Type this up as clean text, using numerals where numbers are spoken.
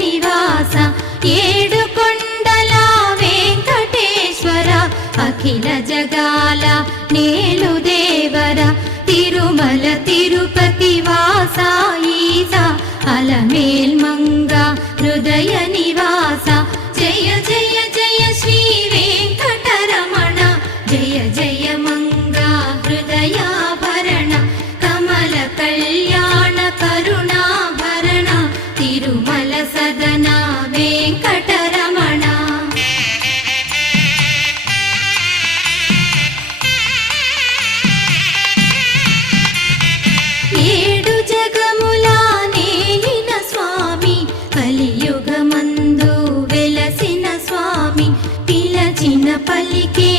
నివాస ఏడు కొండల వెంకటేశ్వర అఖిల జగాల నేలు దేవర తిరుమల తిరుపతి వాస ఈస అలమేల్ మంగ హృదయ నివాస జయ జయ జయ శ్రీ వెంకటరమణ జయ జయ మంగ హృదయాభరణ కమల కళ్యాణ కరుణాభరణ తిరుమల సదన వెంకటరమణ ఏడు జగముల నేలిన స్వామి కలియుగమందు వెలసిన స్వామి పిలచిన పలికే